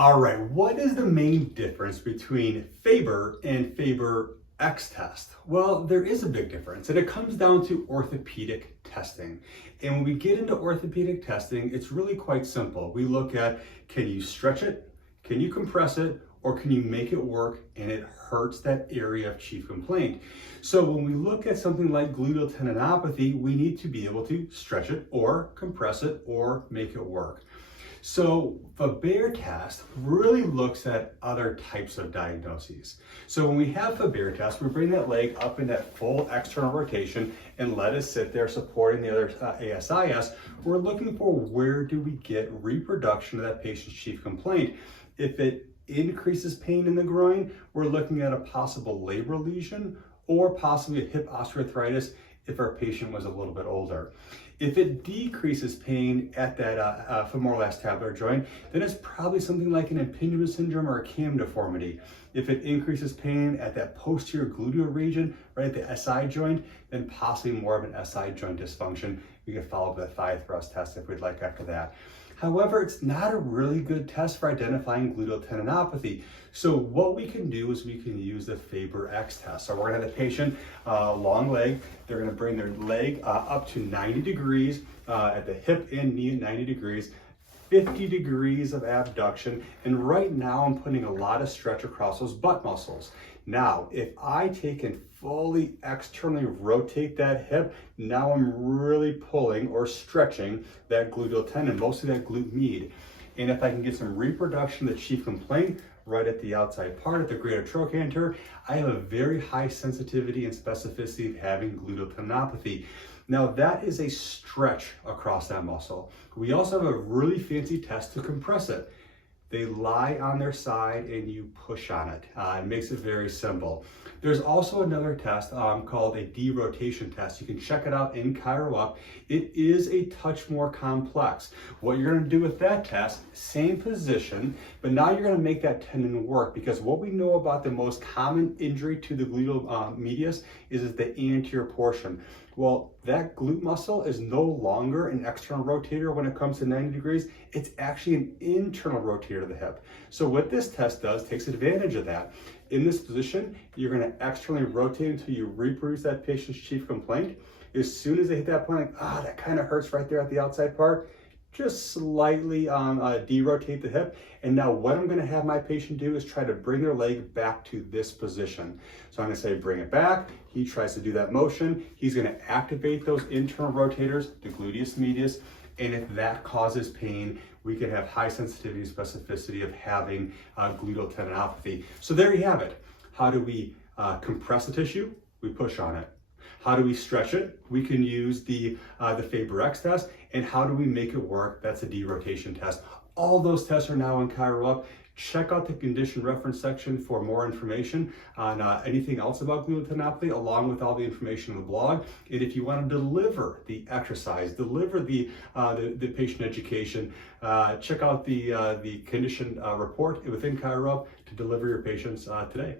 All right, what is the main difference between FABER and FABREX test? Well, there is a big difference, and it comes down to orthopedic testing. And when we get into orthopedic testing, it's really quite simple. We look at, can you stretch it, can you compress it, or can you make it work and it hurts that area of chief complaint? So when we look at something like gluteal tendinopathy, we need to be able to stretch it or compress it or make it work. So FABER test really looks at other types of diagnoses. So when we have FABER test, we bring that leg up in that full external rotation and let it sit there supporting the other ASIS. We're looking for where do we get reproduction of that patient's chief complaint. If it increases pain in the groin, we're looking at a possible labral lesion or possibly a hip osteoarthritis if our patient was a little bit older. If it decreases pain at that femoral acetabular joint, then it's probably something like an impingement syndrome or a cam deformity. If it increases pain at that posterior gluteal region, right at the SI joint, then possibly more of an SI joint dysfunction. We could follow up with a thigh thrust test if we'd like after that. However, it's not a really good test for identifying gluteal tendinopathy. So what we can do is we can use the FABREX test. So we're gonna have the patient, long leg, they're gonna bring their leg up to 90 degrees at the hip and knee at 90 degrees, 50 degrees of abduction, and right now I'm putting a lot of stretch across those butt muscles. Now, if I take and fully externally rotate that hip, now I'm really pulling or stretching that gluteal tendon, mostly that glute med. And if I can get some reproduction of the chief complaint right at the outside part, at the greater trochanter, I have a very high sensitivity and specificity of having gluteal tendinopathy. Now that is a stretch across that muscle. We also have a really fancy test to compress it. They lie on their side and you push on it. It makes it very simple. There's also another test called a derotation test. You can check it out in ChiroUp. It is a touch more complex. What you're gonna do with that test, same position, but now you're gonna make that tendon work, because what we know about the most common injury to the gluteal medius is the anterior portion. Well, that glute muscle is no longer an external rotator when it comes to 90 degrees. It's actually an internal rotator to the hip. So what this test does, takes advantage of that. In this position, you're gonna externally rotate until you reproduce that patient's chief complaint. As soon as they hit that point, like, that kind of hurts right there at the outside part, just slightly derotate the hip. And now what I'm gonna have my patient do is try to bring their leg back to this position. So I'm gonna say, bring it back. He tries to do that motion. He's gonna activate those internal rotators, the gluteus medius, and if that causes pain, we could have high sensitivity and specificity of having gluteal tendinopathy. So there you have it. How do we compress the tissue? We push on it. How do we stretch it? We can use the FABREX test. And how do we make it work? That's a derotation test. All those tests are now in ChiroUp. Check out the condition reference section for more information on anything else about gluteal tendinopathy, along with all the information in the blog. And if you want to deliver the exercise, deliver the patient education, check out the condition report within ChiroUp to deliver your patients today.